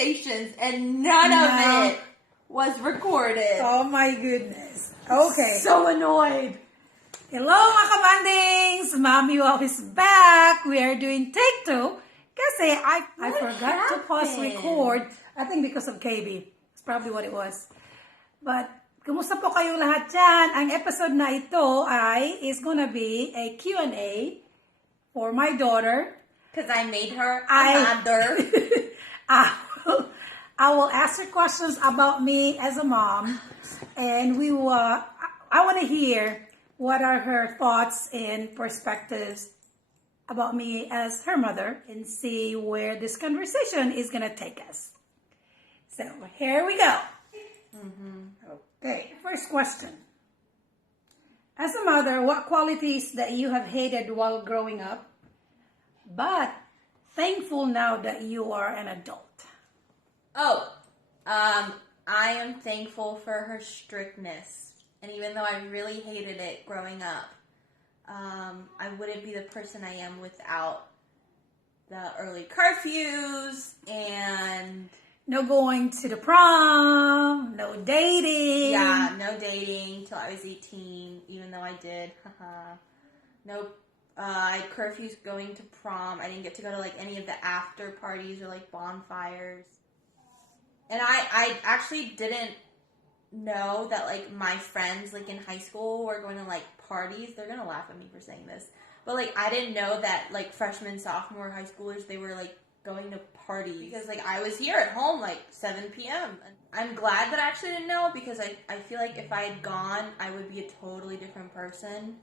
conversations, and none of it was recorded. Oh my goodness. Okay. So annoyed. Hello mga kabandings! Mommy Wow is back. We are doing take 2. Kasi I forgot to pause record. I think because of KB. That's probably what it was. But, kumusta po kayong lahat dyan? Ang episode na ito is gonna be a Q&A for my daughter. Because I made her a mother. I will ask her questions about me as a mom. And I want to hear what are her thoughts and perspectives about me as her mother and see where this conversation is going to take us. So, here we go. Okay, first question. As a mother, what qualities that you have hated while growing up, but thankful now that you are an adult? I am thankful for her strictness. And even though I really hated it growing up, I wouldn't be the person I am without the early curfews and... No going to the prom, no dating. Yeah, no dating till I was 18, even though I did. No, I had curfews going to prom. I didn't get to go to like any of the after parties or like bonfires. And I actually didn't know that like my friends like in high school were going to like parties. They're gonna laugh at me for saying this, but like I didn't know that like freshmen, sophomore, high schoolers, they were like going to parties because like I was here at home like 7 p.m. I'm glad that I actually didn't know because I feel like if I had gone, I would be a totally different person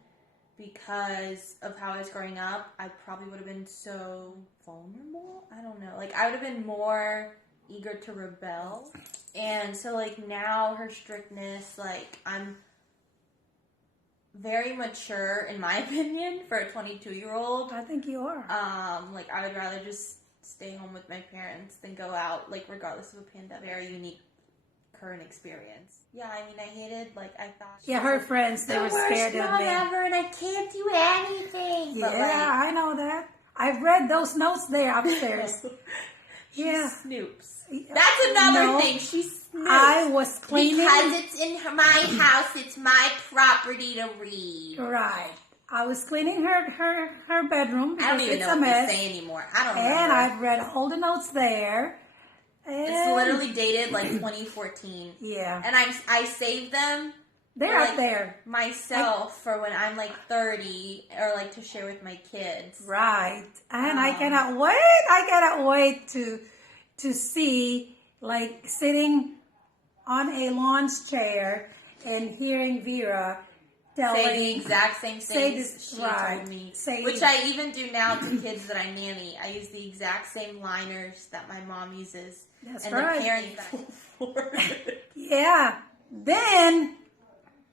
because of how I was growing up. I probably would have been so vulnerable. I don't know. Like I would have been more eager to rebel. And so, like, now her strictness, like, I'm very mature, in my opinion, for a 22-year-old. I think you are. Like, I would rather just stay home with my parents than go out, like, regardless of a pandemic. Very unique current experience. Yeah, I mean, I hated, like, I thought... Yeah, her friends, they were scared of me. Ever, and I can't do anything. Yeah, but, like, I know that. I've read those notes there upstairs. She snoops. That's another thing. She snoops. I was cleaning. Because it's in my house, it's my property to read. Right. I was cleaning her bedroom. I don't even know what to say anymore. I don't know. And I've read all the notes there. And it's literally dated like 2014. Yeah. And I saved them. They're like, up there. Myself for when I'm like 30 or like to share with my kids. Right. And I cannot wait. I cannot wait to see, like, sitting on a launch chair and hearing Vera say the exact same things she told me. Which I even do now to kids that I nanny. I use the exact same liners that my mom uses. That's and right. the parents for. Yeah. Then,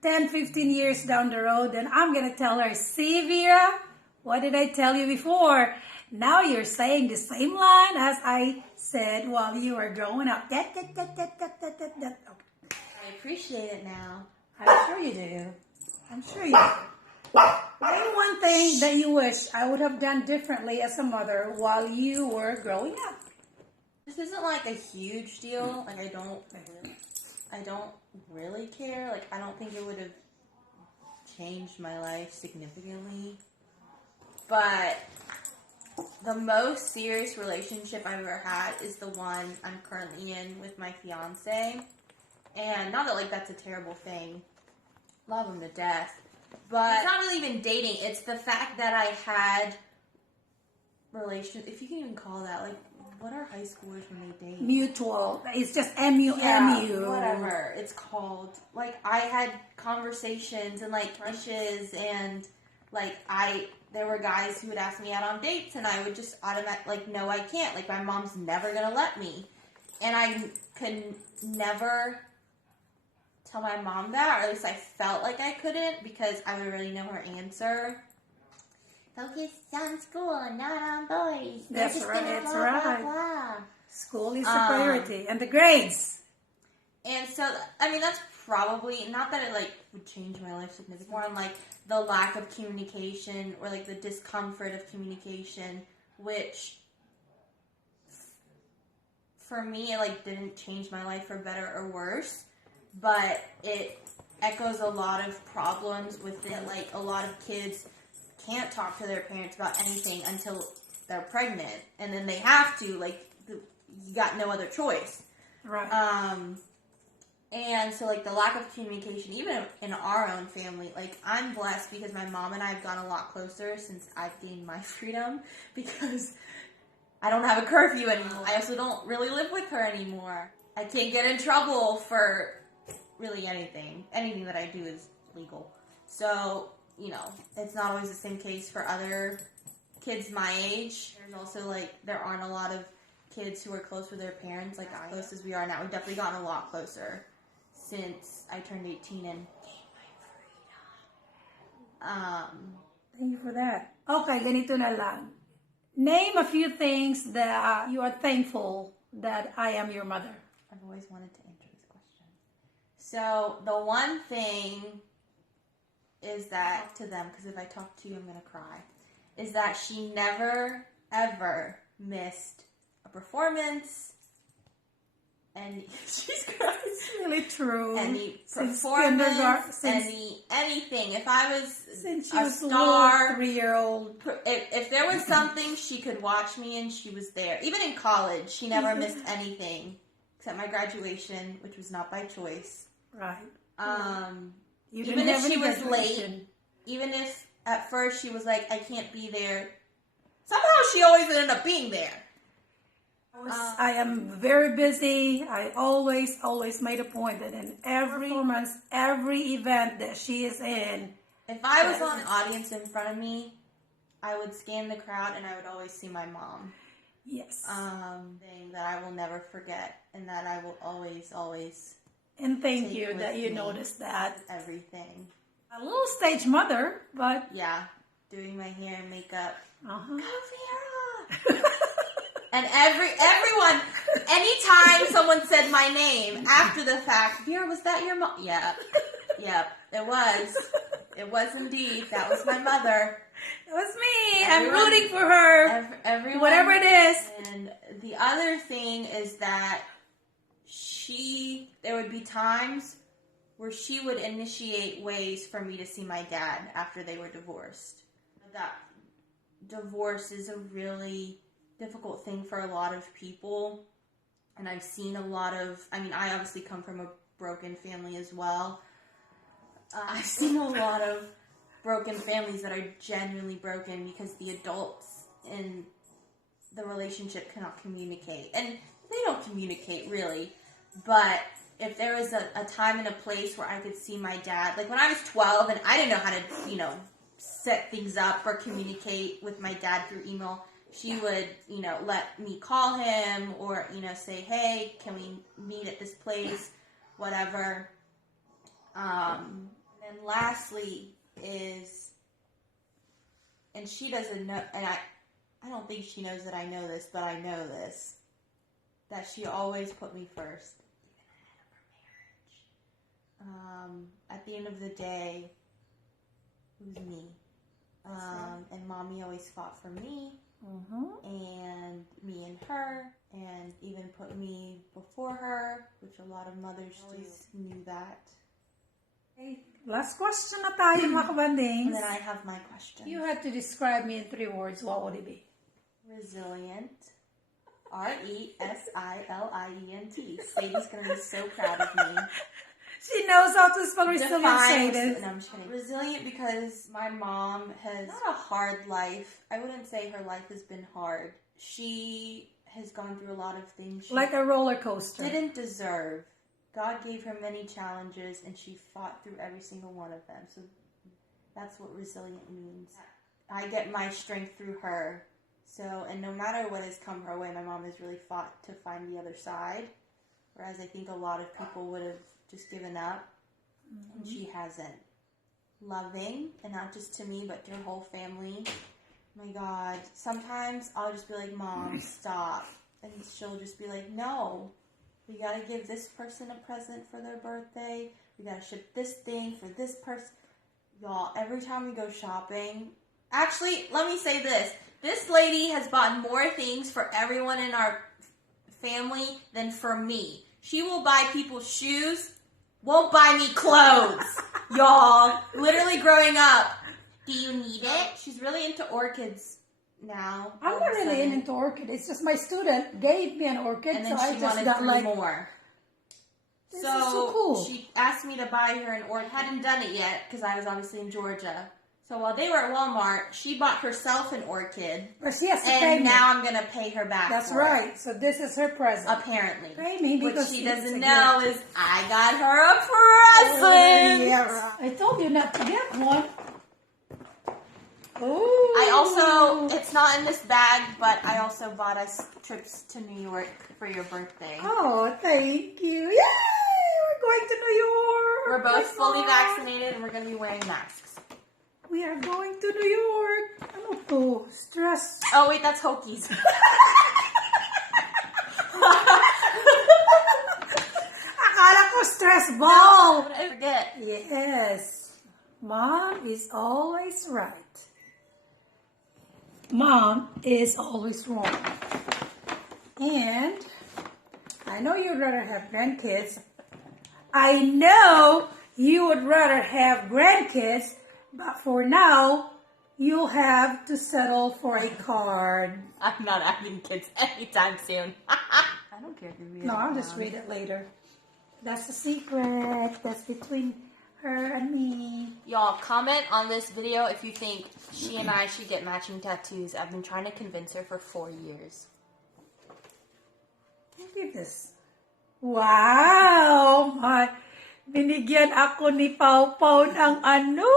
10, 15 years down the road, then I'm going to tell her, see, Vera, what did I tell you before? Now you're saying the same line as I said while you were growing up. Okay. I appreciate it now. I'm sure you do. I'm sure you do. Name one thing that you wish I would have done differently as a mother while you were growing up. This isn't like a huge deal. Like I don't really care. Like I don't think it would have changed my life significantly. But the most serious relationship I've ever had is the one I'm currently in with my fiance. And not that, like, that's a terrible thing. Love him to death. But it's not really even dating. It's the fact that I had relations, if you can even call that, like, what are high schoolers when they date? Mutual. It's just MU. Whatever it's called. Like, I had conversations and, like, crushes and, like, there were guys who would ask me out on dates, and I would just automatically, like, no, I can't. Like, my mom's never going to let me. And I could never tell my mom that, or at least I felt like I couldn't, because I would already know her answer. Focus on school, not on boys. That's right, blah, blah, blah. School is the priority, and the grades. And so, I mean, that's probably, not that it, like, would change my life significantly, more on, like, the lack of communication, or, like, the discomfort of communication, which, for me, it like didn't change my life for better or worse, but it echoes a lot of problems with it. Like a lot of kids can't talk to their parents about anything until they're pregnant, and then they have to. Like you got no other choice. Right. And so, like, the lack of communication, even in our own family, like, I'm blessed because my mom and I have gotten a lot closer since I've gained my freedom because I don't have a curfew anymore. I also don't really live with her anymore. I can't get in trouble for really anything. Anything that I do is legal. So, you know, it's not always the same case for other kids my age. There's also, like, there aren't a lot of kids who are close with their parents, like, as close as we are now. We've definitely gotten a lot closer since I turned 18 and gained my freedom. Thank you for that. Okay, ganito na lang. Name a few things that you are thankful that I am your mother. I've always wanted to answer this question. So, the one thing is that, to them, because if I talk to you, I'm going to cry, is that she never, ever missed a performance. And she's crying. It's really true. Any Since performance, anything. If I was since she a was star, 3-year-old. if there was something, she could watch me and she was there. Even in college, she never missed anything except my graduation, which was not by choice. Right. Even if she was late, even if at first she was like, I can't be there, somehow she always ended up being there. I am very busy. I always made a point that in every performance, every event that she is in. If I was on an audience in front of me, I would scan the crowd and I would always see my mom. Yes. Thing that I will never forget and that I will always. And thank you that you noticed that. Everything. A little stage mother, but. Yeah. Doing my hair and makeup. Uh-huh. Go Vera! And everyone, anytime someone said my name after the fact, Vera, was that your mom? Yeah. Yep, it was. It was indeed. That was my mother. It was me. I'm rooting for her. Everyone. Whatever it is. And the other thing is that there would be times where she would initiate ways for me to see my dad after they were divorced. That divorce is a really difficult thing for a lot of people, and I've seen a lot of, I obviously come from a broken family as well. I've seen a lot of broken families that are genuinely broken because the adults in the relationship cannot communicate, and they don't communicate really, but if there was a time and a place where I could see my dad, like when I was 12 and I didn't know how to, set things up or communicate with my dad through email, she would, let me call him or, say, hey, can we meet at this place, whatever. And then lastly is, and she doesn't know, and I don't think she knows that I know this, but I know this, that she always put me first, even ahead of our marriage. At the end of the day, it was me. And Mommy always fought for me. Mm-hmm. And me and her, and even put me before her, which a lot of mothers just knew that. Okay. Last question na tayo, mga kabandings. And then I have my question. You had to describe me in 3 words. What would it be? Resilient. RESILIENT. Sadie's going to be so proud of me. She knows how to spell resilient. No, I'm just kidding. Resilient because my mom has not a hard life. I wouldn't say her life has been hard. She has gone through a lot of things she like a roller coaster. Didn't deserve. God gave her many challenges and she fought through every single one of them. So that's what resilient means. I get my strength through her. So, and no matter what has come her way, my mom has really fought to find the other side. Whereas I think a lot of people would have just given up, and she hasn't. Loving, and not just to me, but to her whole family. My God, sometimes I'll just be like, Mom, stop. And she'll just be like, no, we gotta give this person a present for their birthday. We gotta ship this thing for this person. Y'all, every time we go shopping, actually, let me say this. This lady has bought more things for everyone in our family than for me. She will buy people shoes, won't buy me clothes. Y'all, literally growing up, do you need it? She's really into orchids now. I'm not really into orchid. It's just my student gave me an orchid, And then so she I just wanted got 3 like, more. this is so cool. She asked me to buy her an orchid. Hadn't done it yet because I was obviously in Georgia. So while they were at Walmart, she bought herself an orchid. But she has to pay And me. now I'm going to pay her back That's for it. right. So this is her present. Apparently. Pay me What because she it's doesn't a know gift. is I got her a present. Yeah, right. I told you not to get one. Ooh. I also, it's not in this bag, but I also bought us trips to New York for your birthday. Oh, thank you. Yay! We're going to New York. We're both fully Mom. vaccinated and we're going to be wearing masks. We are going to New York. Ano to? Stress. Oh, wait, that's Hokies. Akala ko stress Oh, ball. what did I forget? Yes. Mom is always right. Mom is always wrong. And I know you'd rather have grandkids. I know you would rather have grandkids, but for now, you'll have to settle for a card. I'm not having kids anytime soon. I don't care if you read it. No, I'll just read it later. That's the secret. That's between her and me. Y'all, comment on this video if you think she and I should get matching tattoos. I've been trying to convince her for 4 years. Look at this. Wow! Binigyan ako ni Pau Pau ng ano?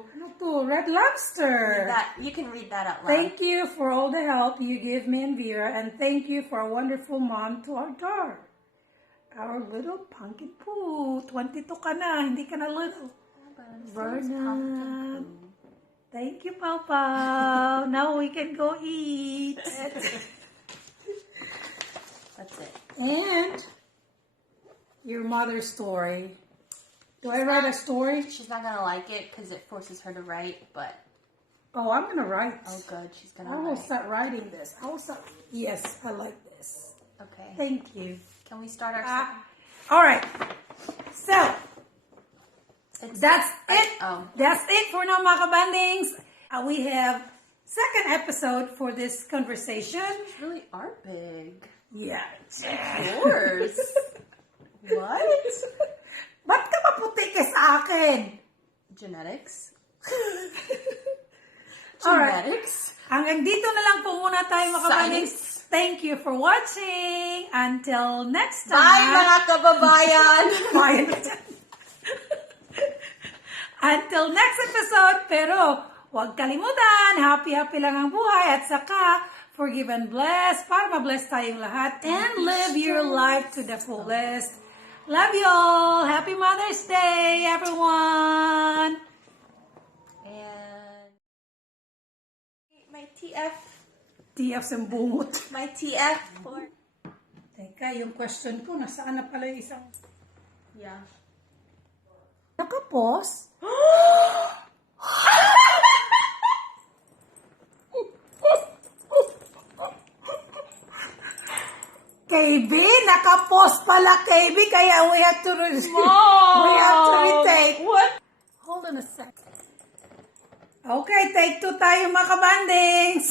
Ano to? Red Lobster. You can read that out loud. Thank you for all the help you give me and Vera, and thank you for a wonderful mom to our daughter. Our little pumpkin poo. 22 ka na, hindi ka na little. Bernard. Thank you, Pau Pau. Now we can go eat. That's it. And your mother's story. Do I write a story? She's not gonna like it because it forces her to write, but Oh, I'm gonna write. oh good, she's gonna I will write. start writing this. I will start. Yes, I like this. Okay. Thank you. Can we start our All right. So It's- that's it. Oh. That's it for now, mga kabandings. We have second episode for this conversation. really are big. Yeah. Yours. What? Ba't ka maputi ka sa akin? Genetics. All right. Genetics. Hanggang dito na lang po muna tayo, mga kabandings. Science. Thank you for watching. Until next time. Bye, mga kababayan. Until next episode, pero huwag kalimutan, happy-happy lang ang buhay at saka forgive and bless para ma-bless tayong lahat and live your life to the fullest. Love you all. Happy Mother's Day, everyone. And my TF. TF sa bungot. My TF for... Teka, yung question ko, nasaan na pala yung isang... Yeah. Nakapos? KB, nakapost pala KB, kaya we have to retake. What? Hold on a sec. Okay, take 2 tayo, mga kabandings.